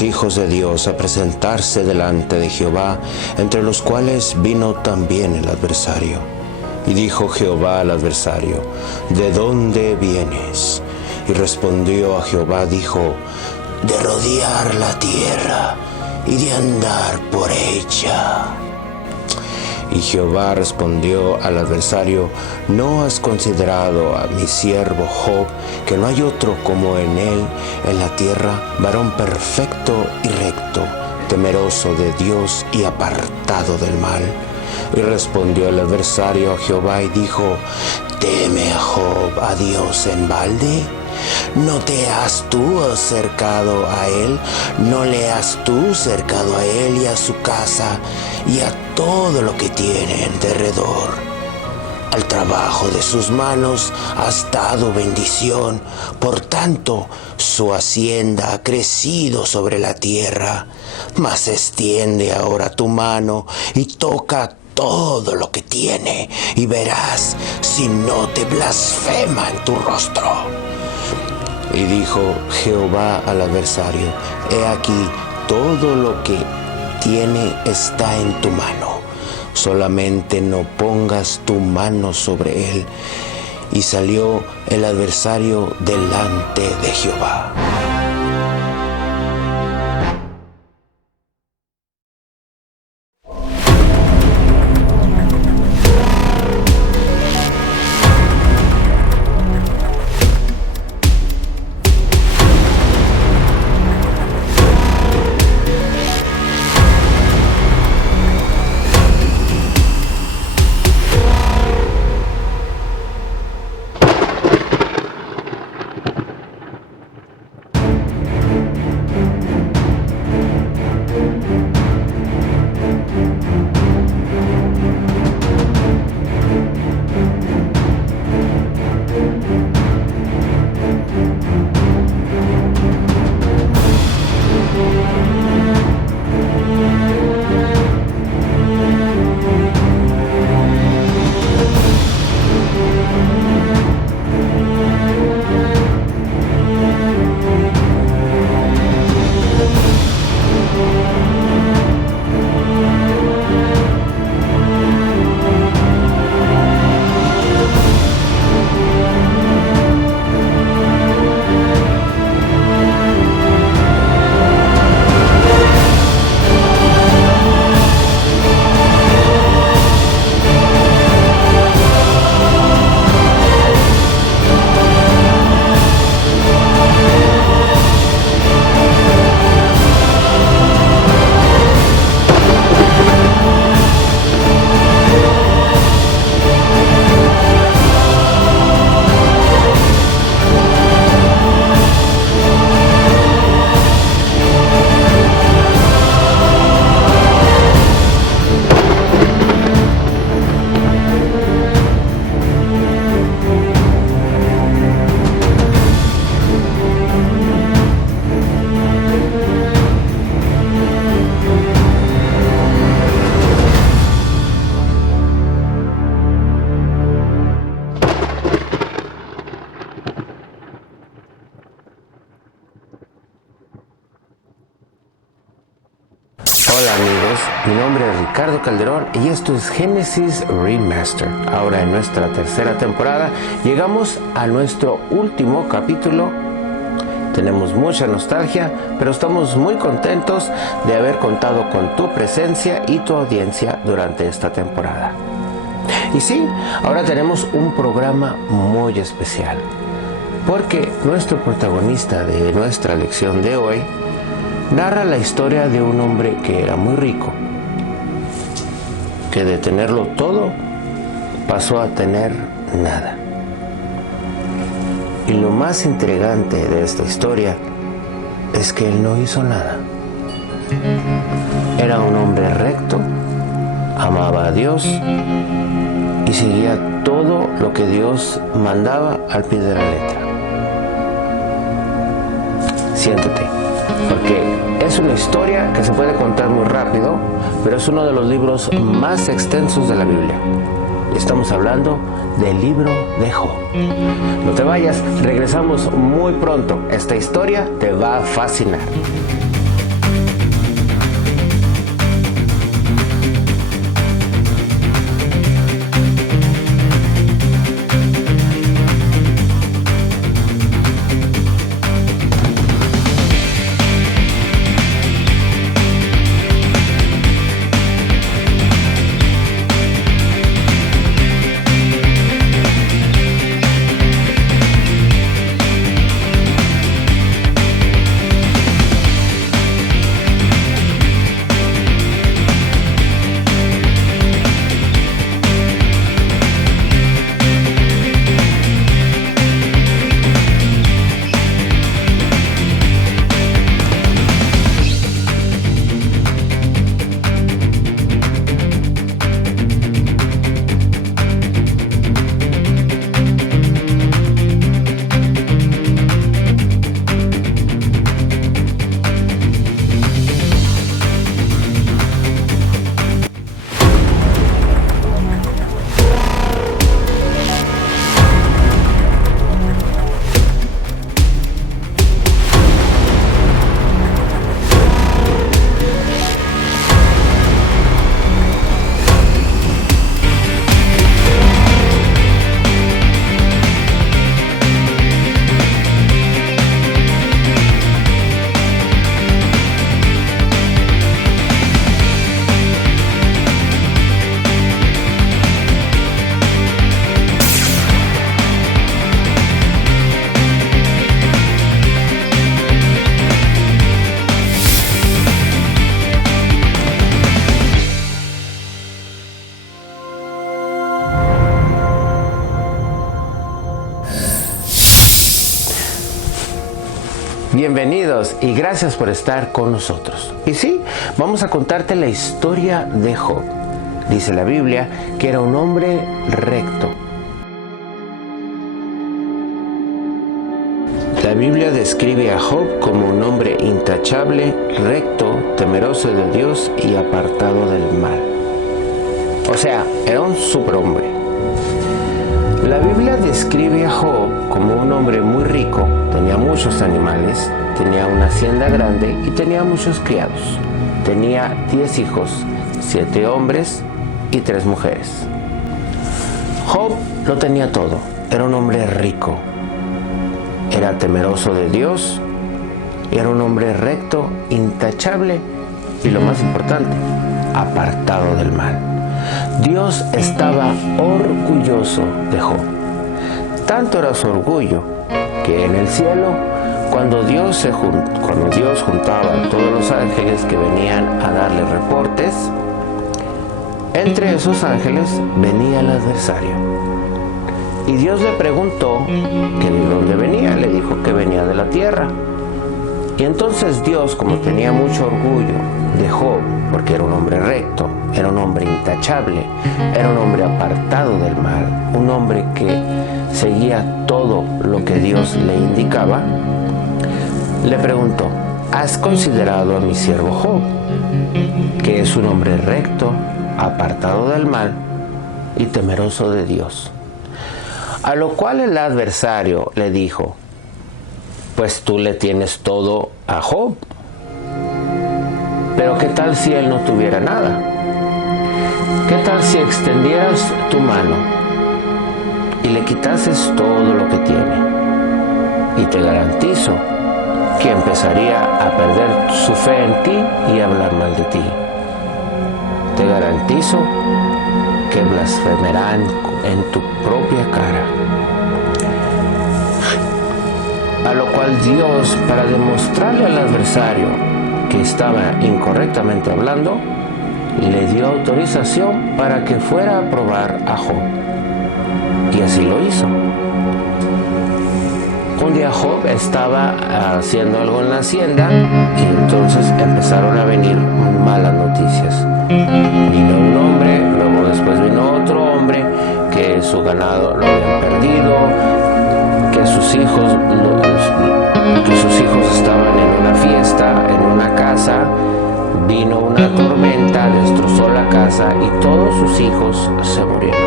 los hijos de Dios a presentarse delante de Jehová, entre los cuales vino también el adversario. Y dijo Jehová al adversario: ¿De dónde vienes? Y respondió a Jehová, dijo: de rodear la tierra y de andar por ella. Y Jehová respondió al adversario: ¿no has considerado a mi siervo Job, que no hay otro como en él en la tierra, varón perfecto y recto, temeroso de Dios y apartado del mal? Y respondió el adversario a Jehová y dijo: ¿teme Job a Dios en balde? ¿No te has tú acercado a él? ¿No le has tú cercado a él y a su casa y a todo lo que tiene en derredor? Al trabajo de sus manos has dado bendición, por tanto su hacienda ha crecido sobre la tierra. Mas extiende ahora tu mano y toca todo lo que tiene, y verás si no te blasfema en tu rostro. Y dijo Jehová al adversario: he aquí, todo lo que tiene está en tu mano, solamente no pongas tu mano sobre él. Y salió el adversario delante de Jehová. Hola amigos, mi nombre es Ricardo Calderón y esto es Génesis Remaster. Ahora en nuestra tercera temporada llegamos a nuestro último capítulo. Tenemos mucha nostalgia, pero estamos muy contentos de haber contado con tu presencia y tu audiencia durante esta temporada. Y sí, ahora tenemos un programa muy especial, porque nuestro protagonista de nuestra lección de hoy narra la historia de un hombre que era muy rico, que de tenerlo todo pasó a tener nada. Y lo más intrigante de esta historia es que él no hizo nada. Era un hombre recto, amaba a Dios y seguía todo lo que Dios mandaba al pie de la letra. Siéntate, porque es una historia que se puede contar muy rápido, pero es uno de los libros más extensos de la Biblia. Estamos hablando del libro de Job. No te vayas, regresamos muy pronto. Esta historia te va a fascinar. Bienvenidos y gracias por estar con nosotros. Y sí, vamos a contarte la historia de Job. Dice la Biblia que era un hombre recto. La Biblia describe a Job como un hombre intachable, recto, temeroso de Dios y apartado del mal. O sea, era un superhombre. La Biblia describe a Job como un hombre muy rico, tenía muchos animales, tenía una hacienda grande y tenía muchos criados. Tenía 10 hijos, 7 hombres y 3 mujeres. Job lo tenía todo, era un hombre rico, era temeroso de Dios, era un hombre recto, intachable y lo más importante, apartado del mal. Dios estaba orgulloso de Job. Tanto era su orgullo que en el cielo, cuando Dios juntaba a todos los ángeles que venían a darle reportes, entre esos ángeles venía el adversario. Y Dios le preguntó que de dónde venía. Le dijo que venía de la tierra. Y entonces Dios, como tenía mucho orgullo de Job, porque era un hombre recto, era un hombre intachable, era un hombre apartado del mal, un hombre que seguía todo lo que Dios le indicaba, le preguntó: ¿has considerado a mi siervo Job, que es un hombre recto, apartado del mal y temeroso de Dios? A lo cual el adversario le dijo: pues tú le tienes todo a Job, pero ¿qué tal si él no tuviera nada? ¿Qué tal si extendieras tu mano y le quitases todo lo que tiene? Y te garantizo que empezaría a perder su fe en ti y a hablar mal de ti. Te garantizo que blasfemarán en tu propia cara. A lo cual Dios, para demostrarle al adversario que estaba incorrectamente hablando, le dio autorización para que fuera a probar a Job. Y así lo hizo. Un día Job estaba haciendo algo en la hacienda y entonces empezaron a venir malas noticias. Vino un hombre, luego después vino otro hombre, que su ganado lo habían perdido, que sus hijos estaban en una fiesta, en una casa, vino una tormenta, destrozó la casa y todos sus hijos se murieron.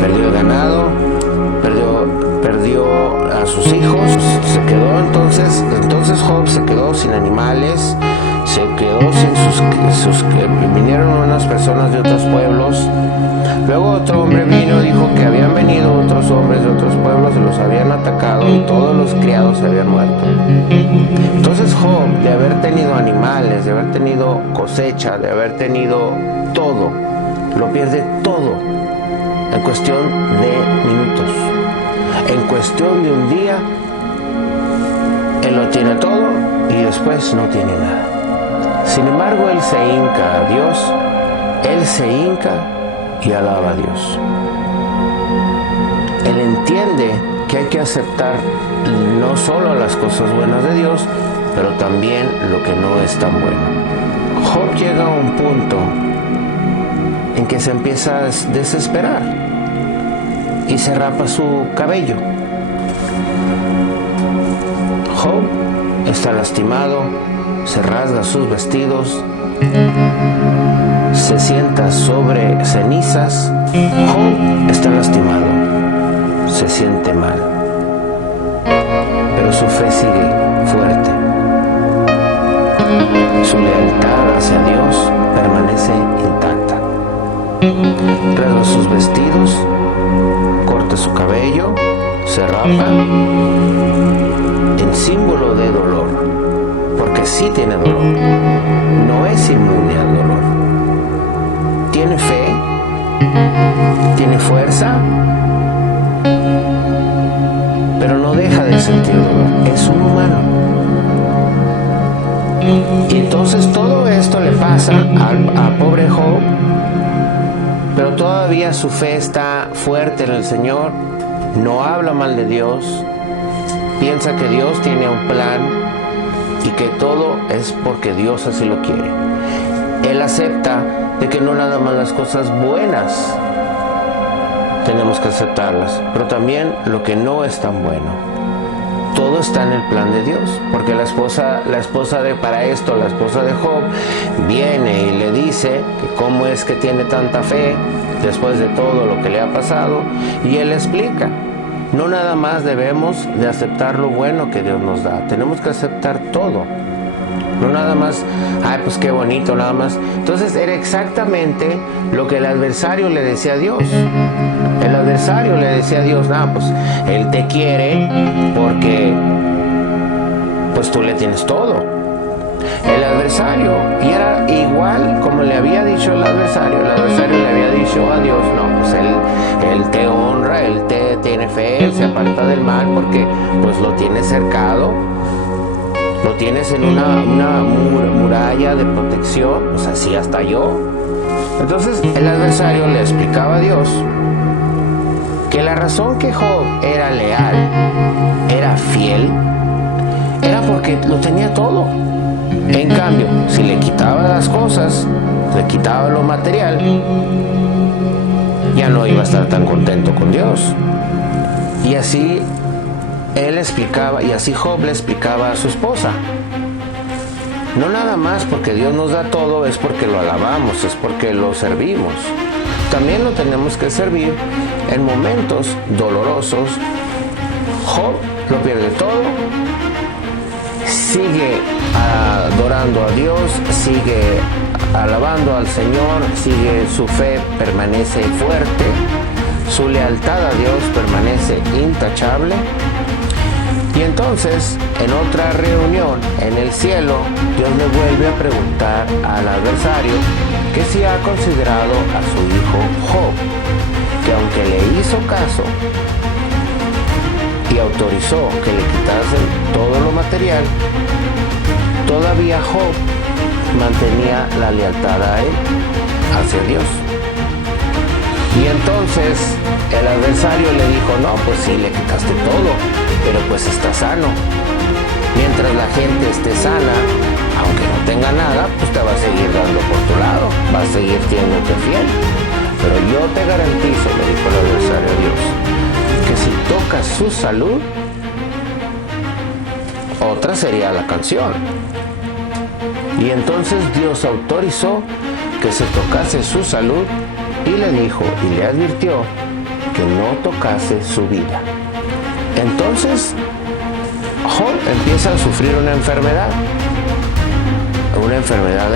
Perdió el ganado, perdió a sus hijos, se quedó entonces Job se quedó sin animales, se quedó sin vinieron unas personas de otros pueblos. Luego otro hombre vino y dijo que habían venido otros hombres de otros pueblos y los habían atacado y todos los criados se habían muerto. Entonces Job, de haber tenido animales, de haber tenido cosecha, de haber tenido todo, lo pierde todo en cuestión de minutos. En cuestión de un día, él lo tiene todo y después no tiene nada. Sin embargo, él se hinca a Dios, él se hinca y alaba a Dios. Él entiende que hay que aceptar no solo las cosas buenas de Dios, pero también lo que no es tan bueno. Job llega a un punto en que se empieza a desesperar y se rapa su cabello. Job está lastimado, se rasga sus vestidos, se sienta sobre cenizas. Job está lastimado, se siente mal, pero su fe sigue fuerte. Su lealtad hacia Dios permanece intacta. Rasga sus vestidos, corta su cabello, se rapa en símbolo de dolor, porque sí tiene dolor, no es inmune al dolor. Tiene fe, tiene fuerza, pero no deja de sentir dolor, es un humano. Y entonces todo esto le pasa a pobre Job, pero todavía su fe está fuerte en el Señor, no habla mal de Dios, piensa que Dios tiene un plan y que todo es porque Dios así lo quiere. Él acepta de que no nada más las cosas buenas tenemos que aceptarlas, pero también lo que no es tan bueno. Todo está en el plan de Dios, porque la esposa de Job viene y le dice que cómo es que tiene tanta fe después de todo lo que le ha pasado, y él explica, no nada más debemos de aceptar lo bueno que Dios nos da, tenemos que aceptar todo. No nada más, ay, pues qué bonito, nada más. Entonces era exactamente lo que el adversario le decía a Dios. El adversario le decía a Dios, pues Él te quiere porque pues tú le tienes todo. El adversario, y era igual como le había dicho el adversario le había dicho a Dios, no, pues él te honra, Él te tiene fe, Él se aparta del mal porque pues lo tienes cercado. Lo tienes en una muralla de protección, pues así hasta yo. Entonces el adversario le explicaba a Dios que la razón que Job era leal, era fiel, era porque lo tenía todo. En cambio, si le quitaba las cosas, le quitaba lo material, ya no iba a estar tan contento con Dios. Y así él explicaba, y así Job le explicaba a su esposa. No nada más porque Dios nos da todo es porque lo alabamos, es porque lo servimos. También lo tenemos que servir en momentos dolorosos. Job lo pierde todo, sigue adorando a Dios, sigue alabando al Señor, sigue su fe, permanece fuerte, su lealtad a Dios permanece intachable. Y entonces, en otra reunión en el cielo, Dios le vuelve a preguntar al adversario que si ha considerado a su hijo Job, que aunque le hizo caso y autorizó que le quitasen todo lo material, todavía Job mantenía la lealtad a él, hacia Dios. Y entonces el adversario le dijo, no, pues sí, le quitaste todo, pero pues está sano. Mientras la gente esté sana, aunque no tenga nada, pues te va a seguir dando por tu lado, va a seguir siéndote fiel. Pero yo te garantizo, le dijo el adversario a Dios, que si tocas su salud, otra sería la canción. Y entonces Dios autorizó que se tocase su salud y le dijo y le advirtió que no tocase su vida. Entonces Job empieza a sufrir una enfermedad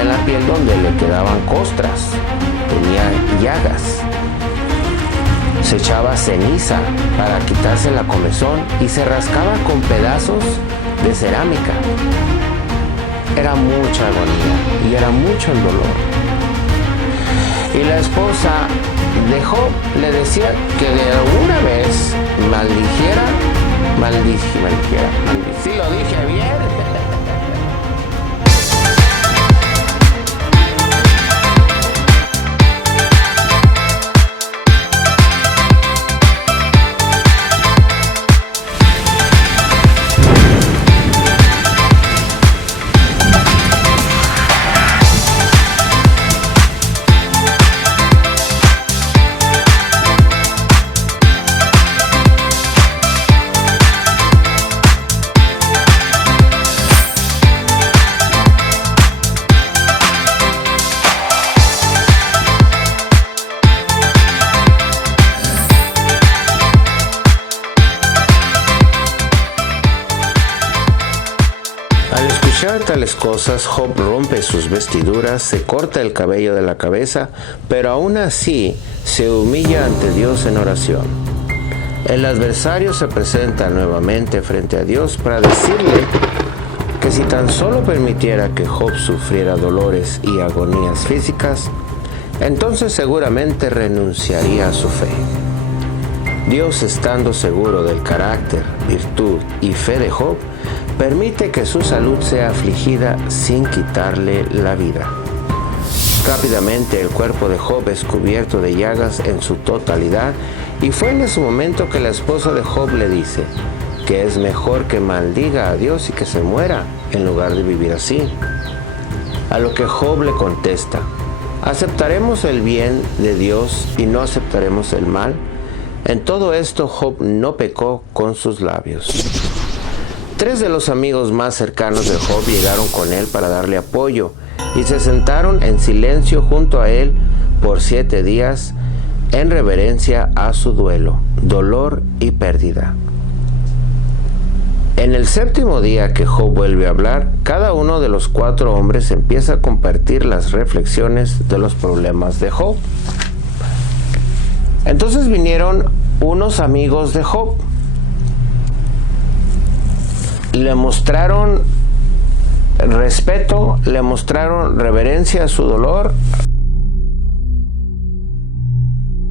en la piel donde le quedaban costras, tenía llagas, se echaba ceniza para quitarse la comezón y se rascaba con pedazos de cerámica. Era mucha agonía y era mucho el dolor. Y la esposa de Job le decía que de alguna vez maldijera. Sí lo dije bien. Tales cosas, Job rompe sus vestiduras, se corta el cabello de la cabeza, pero aún así se humilla ante Dios en oración. El adversario se presenta nuevamente frente a Dios para decirle que si tan solo permitiera que Job sufriera dolores y agonías físicas, entonces seguramente renunciaría a su fe. Dios, estando seguro del carácter, virtud y fe de Job, permite que su salud sea afligida sin quitarle la vida. Rápidamente el cuerpo de Job es cubierto de llagas en su totalidad, y fue en ese momento que la esposa de Job le dice, que es mejor que maldiga a Dios y que se muera en lugar de vivir así. A lo que Job le contesta: ¿aceptaremos el bien de Dios y no aceptaremos el mal? En todo esto Job no pecó con sus labios. 3 de los amigos más cercanos de Job llegaron con él para darle apoyo y se sentaron en silencio junto a él por 7 días en reverencia a su duelo, dolor y pérdida. En el 7º día que Job vuelve a hablar, cada uno de los 4 hombres empieza a compartir las reflexiones de los problemas de Job. Entonces vinieron unos amigos de Job. Le mostraron respeto, le mostraron reverencia a su dolor,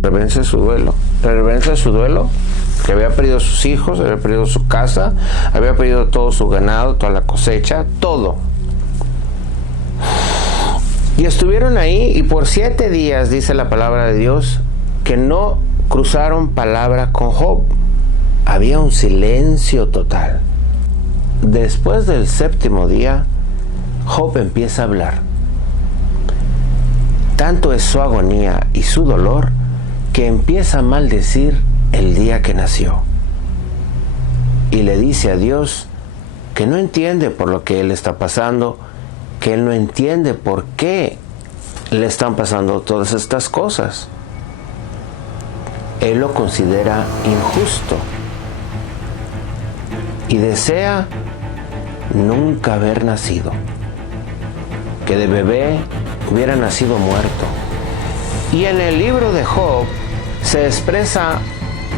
reverencia a su duelo, que había perdido sus hijos, había perdido su casa, había perdido todo su ganado, toda la cosecha, todo. Y estuvieron ahí y por 7 días, dice la palabra de Dios, que no cruzaron palabra con Job. Había un silencio total. Después del 7º día, Job empieza a hablar. Tanto es su agonía y su dolor que empieza a maldecir el día que nació. Y le dice a Dios que no entiende por lo que él está pasando, que él no entiende por qué le están pasando todas estas cosas. Él lo considera injusto y desea nunca haber nacido, que de bebé hubiera nacido muerto. Y en el libro de Job se expresa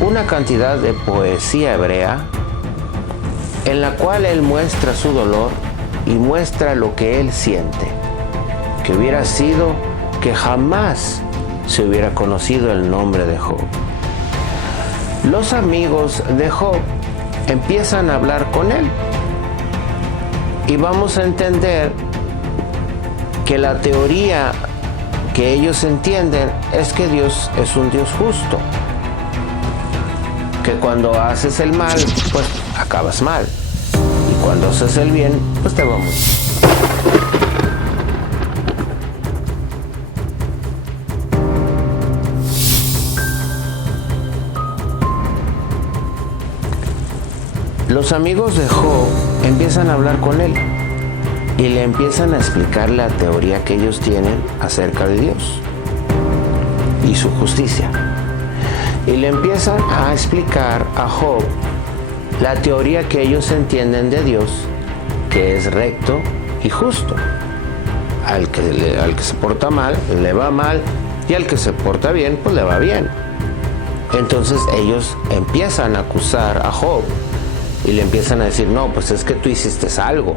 una cantidad de poesía hebrea en la cual él muestra su dolor y muestra lo que él siente, que hubiera sido que jamás se hubiera conocido el nombre de Job. Los amigos de Job empiezan a hablar con él y vamos a entender que la teoría que ellos entienden es que Dios es un Dios justo, que cuando haces el mal, pues acabas mal, y cuando haces el bien, pues te va muy bien. Los amigos de Job empiezan a hablar con él y le empiezan a explicar la teoría que ellos tienen acerca de Dios y su justicia. Y le empiezan a explicar a Job la teoría que ellos entienden de Dios, que es recto y justo. Al que se porta mal, le va mal, y al que se porta bien, pues le va bien. Entonces ellos empiezan a acusar a Job y le empiezan a decir: no, pues es que tú hiciste algo.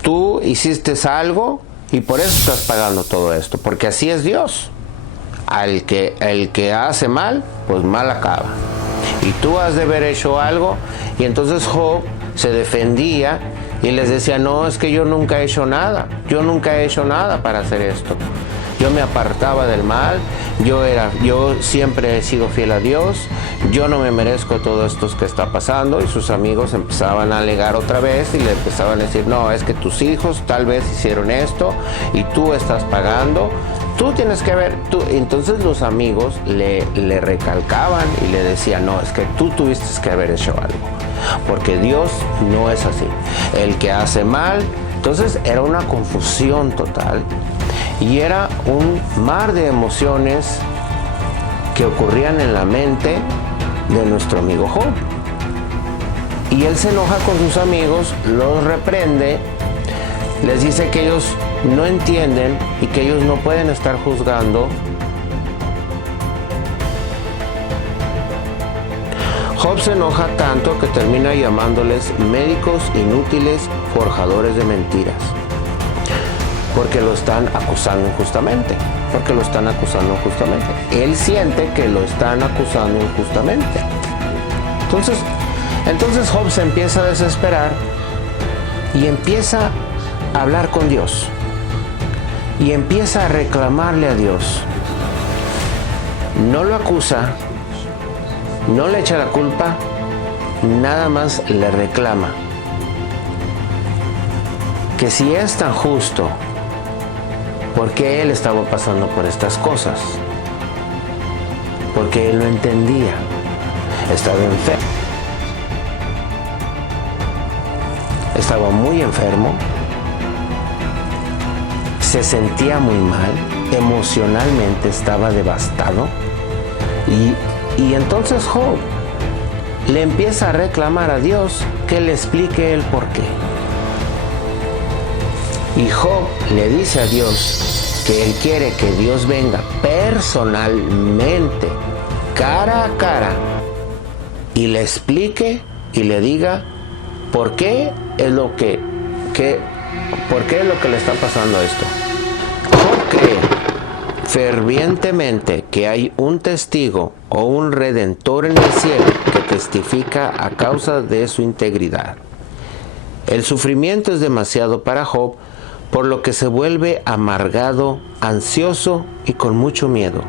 Tú hiciste algo y por eso estás pagando todo esto, porque así es Dios. El que hace mal, pues mal acaba. Y tú has de haber hecho algo. Y entonces Job se defendía y les decía: no, es que yo nunca he hecho nada. Yo nunca he hecho nada para hacer esto. Yo me apartaba del mal. Yo siempre he sido fiel a Dios. Yo no me merezco todo esto que está pasando. Y sus amigos empezaban a alegar otra vez y le empezaban a decir: no, es que tus hijos tal vez hicieron esto y tú estás pagando. Tú tienes que ver, tú. Entonces los amigos le recalcaban y le decían: no, es que tú tuviste que haber hecho algo, porque Dios no es así. El que hace mal. Entonces era una confusión total y era un mar de emociones que ocurrían en la mente de nuestro amigo Job. Y él se enoja con sus amigos, los reprende, les dice que ellos no entienden y que ellos no pueden estar juzgando. Job se enoja tanto que termina llamándoles médicos inútiles, forjadores de mentiras, porque lo están acusando injustamente. Él siente que lo están acusando injustamente. Entonces Job se empieza a desesperar y empieza a hablar con Dios y empieza a reclamarle a Dios. No lo acusa, no le echa la culpa, nada más le reclama que si es tan justo, ¿por qué él estaba pasando por estas cosas? Porque él lo entendía. Estaba enfermo. Estaba muy enfermo. Se sentía muy mal. Emocionalmente estaba devastado. Y entonces Job le empieza a reclamar a Dios que le explique el por qué. Y Job le dice a Dios que él quiere que Dios venga personalmente, cara a cara, y le explique y le diga por qué es lo que le está pasando esto. Job cree fervientemente que hay un testigo o un redentor en el cielo que testifica a causa de su integridad. El sufrimiento es demasiado para Job, por lo que se vuelve amargado, ansioso y con mucho miedo.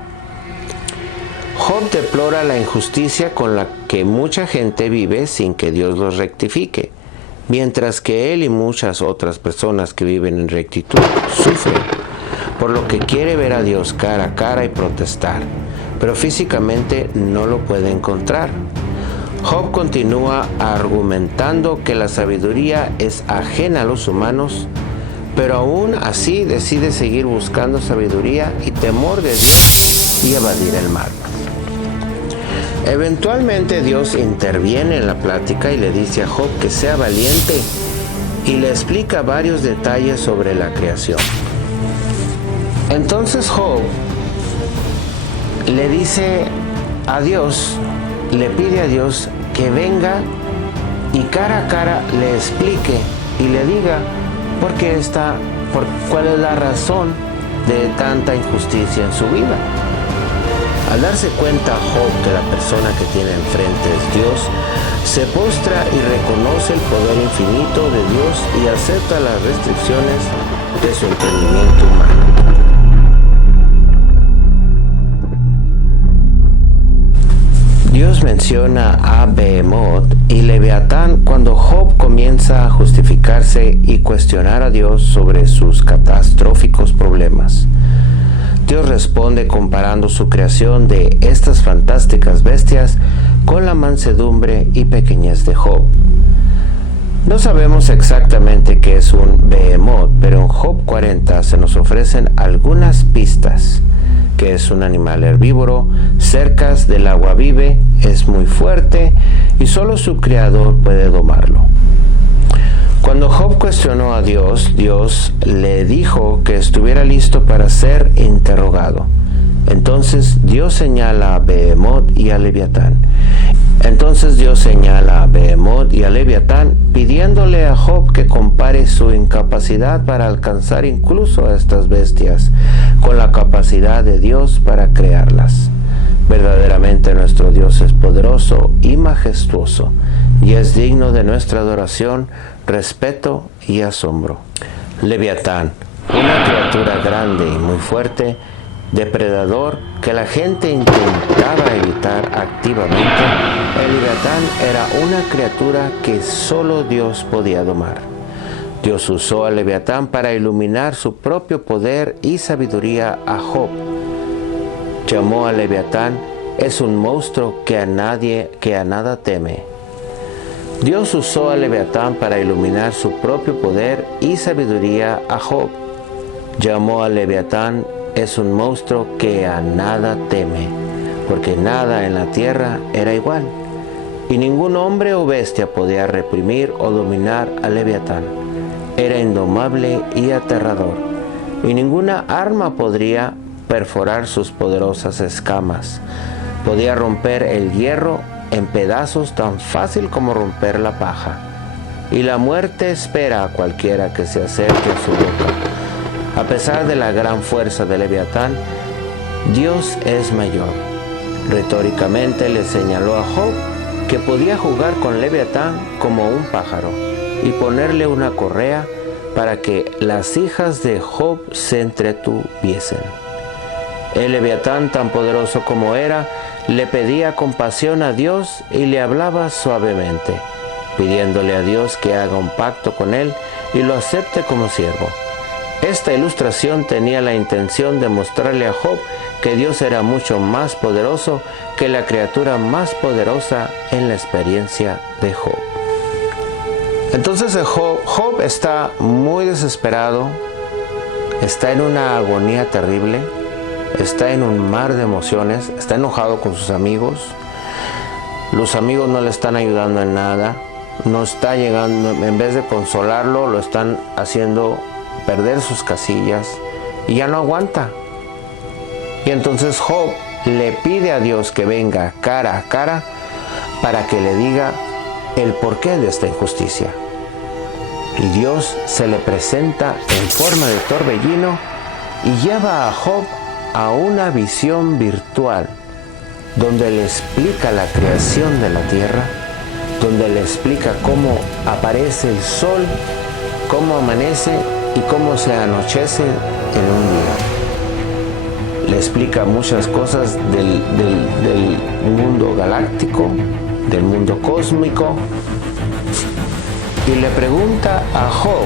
Job deplora la injusticia con la que mucha gente vive sin que Dios los rectifique, mientras que él y muchas otras personas que viven en rectitud sufren, por lo que quiere ver a Dios cara a cara y protestar, pero físicamente no lo puede encontrar. Job continúa argumentando que la sabiduría es ajena a los humanos, pero aún así decide seguir buscando sabiduría y temor de Dios y evadir el mal. Eventualmente Dios interviene en la plática y le dice a Job que sea valiente y le explica varios detalles sobre la creación. Entonces Job le dice a Dios, le pide a Dios que venga y cara a cara le explique y le diga cuál es la razón de tanta injusticia en su vida. Al darse cuenta Job que la persona que tiene enfrente es Dios, se postra y reconoce el poder infinito de Dios y acepta las restricciones de su entendimiento humano. Dios menciona a Behemoth y Leviatán cuando Job comienza a justificarse y cuestionar a Dios sobre sus catastróficos problemas. Dios responde comparando su creación de estas fantásticas bestias con la mansedumbre y pequeñez de Job. No sabemos exactamente qué es un Behemoth, pero en Job 40 se nos ofrecen algunas pistas. Que es un animal herbívoro, cerca del agua vive, es muy fuerte y solo su creador puede domarlo. Cuando Job cuestionó a Dios, Dios le dijo que estuviera listo para ser interrogado. Entonces Dios señala a Behemoth y a Leviatán. Pidiéndole a Job que compare su incapacidad para alcanzar incluso a estas bestias con la capacidad de Dios para crearlas. Verdaderamente nuestro Dios es poderoso y majestuoso y es digno de nuestra adoración, respeto y asombro. Leviatán, una criatura grande y muy fuerte, depredador que la gente intentaba evitar activamente, el Leviatán era una criatura que solo Dios podía domar. Dios usó al Leviatán para iluminar su propio poder y sabiduría a Job. Llamó al Leviatán, es un monstruo que a nada teme. Dios usó al Leviatán para iluminar su propio poder y sabiduría a Job. Llamó al Leviatán, es un monstruo que a nada teme, porque nada en la tierra era igual, y ningún hombre o bestia podía reprimir o dominar al Leviatán. Era indomable y aterrador, y ninguna arma podría perforar sus poderosas escamas. Podía romper el hierro en pedazos tan fácil como romper la paja, y la muerte espera a cualquiera que se acerque a su boca. A pesar de la gran fuerza de Leviatán, Dios es mayor. Retóricamente le señaló a Job que podía jugar con Leviatán como un pájaro y ponerle una correa para que las hijas de Job se entretuviesen. El leviatán, tan poderoso como era, le pedía compasión a Dios y le hablaba suavemente, pidiéndole a Dios que haga un pacto con él y lo acepte como siervo. Esta ilustración tenía la intención de mostrarle a Job que Dios era mucho más poderoso que la criatura más poderosa en la experiencia de Job. Entonces Job está muy desesperado, está en una agonía terrible, está en un mar de emociones, está enojado con sus amigos. Los amigos no le están ayudando en nada, no está llegando, en vez de consolarlo, lo están haciendo perder sus casillas y ya no aguanta. Y entonces Job le pide a Dios que venga cara a cara para que le diga el porqué de esta injusticia. Y Dios se le presenta en forma de torbellino y lleva a Job a una visión virtual donde le explica la creación de la tierra, donde le explica cómo aparece el sol, cómo amanece y cómo se anochece en un día. Le explica muchas cosas del mundo galáctico, del mundo cósmico, y le pregunta a Job,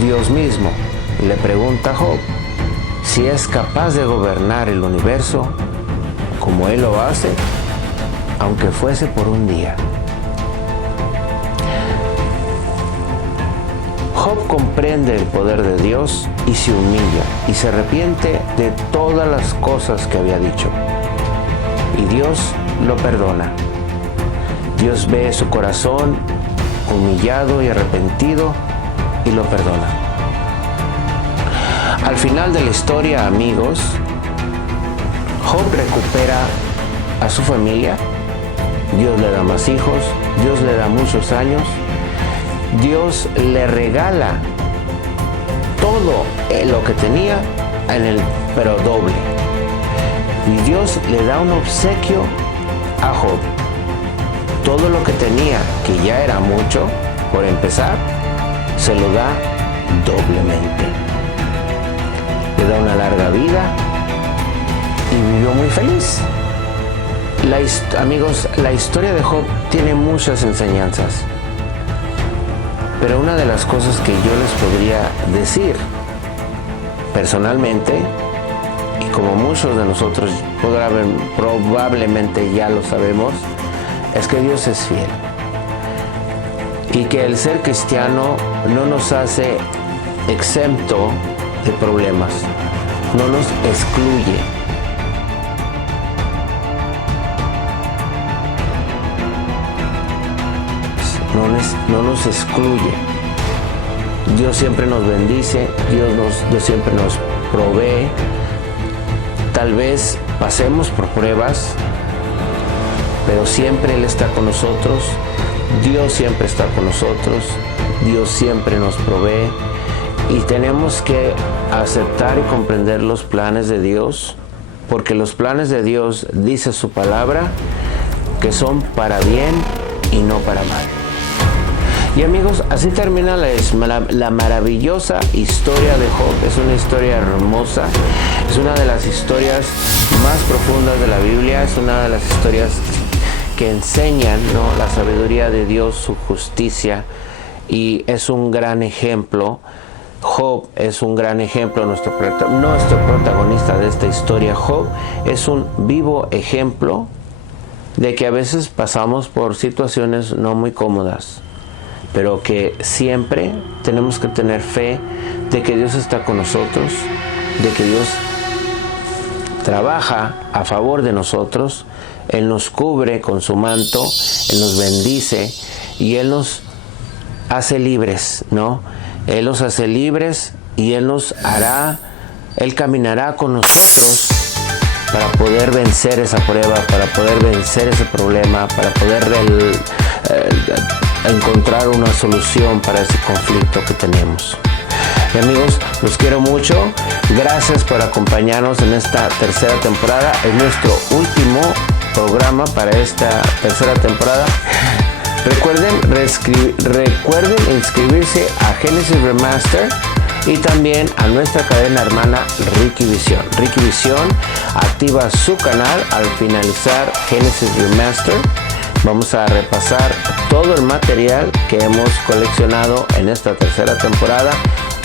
Dios mismo, le pregunta a Job si es capaz de gobernar el universo como Él lo hace, aunque fuese por un día. Job comprende el poder de Dios y se humilla y se arrepiente de todas las cosas que había dicho. Y Dios lo perdona. Dios ve su corazón humillado y arrepentido y lo perdona. Al final de la historia, amigos, Job recupera a su familia, Dios le da más hijos, Dios le da muchos años, Dios le regala todo lo que tenía, pero doble. Y Dios le da un obsequio a Job. Todo lo que tenía, que ya era mucho, por empezar, se lo da doblemente. Le da una larga vida y vivió muy feliz. Amigos, la historia de Job tiene muchas enseñanzas. Pero una de las cosas que yo les podría decir personalmente, y como muchos de nosotros probablemente ya lo sabemos, es que Dios es fiel. Y que el ser cristiano no nos hace exento de problemas, no nos excluye. No nos excluye. Dios siempre nos bendice, Dios siempre nos provee. Tal vez pasemos por pruebas, pero siempre Él está con nosotros. Dios siempre está con nosotros. Dios siempre nos provee. Y tenemos que aceptar y comprender los planes de Dios, porque los planes de Dios, dice su palabra, que son para bien y no para mal. Y amigos, así termina la maravillosa historia de Job. Es una historia hermosa, es una de las historias más profundas de la Biblia, es una de las historias que enseñan, ¿no?, la sabiduría de Dios, su justicia, y es un gran ejemplo. Job es un gran ejemplo, nuestro protagonista de esta historia. Job es un vivo ejemplo de que a veces pasamos por situaciones no muy cómodas, pero que siempre tenemos que tener fe de que Dios está con nosotros, de que Dios trabaja a favor de nosotros. Él nos cubre con su manto, Él nos bendice y Él nos hace libres, ¿no? Él nos hace libres y Él Él caminará con nosotros para poder vencer esa prueba, para poder vencer ese problema, para poder encontrar una solución para ese conflicto que tenemos. Y amigos, los quiero mucho. Gracias por acompañarnos en esta tercera temporada. Es nuestro último programa para esta tercera temporada. Recuerden inscribirse a Genesis Remaster y también a nuestra cadena hermana Ricky Visión. Ricky Visión activa su canal al finalizar Genesis Remaster. Vamos a repasar todo el material que hemos coleccionado en esta tercera temporada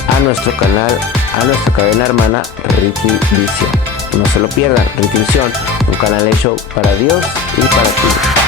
a nuestro canal, a nuestra cadena hermana Ricky Visión. No se lo pierdan, Ricky Visión, un canal hecho para Dios y para ti.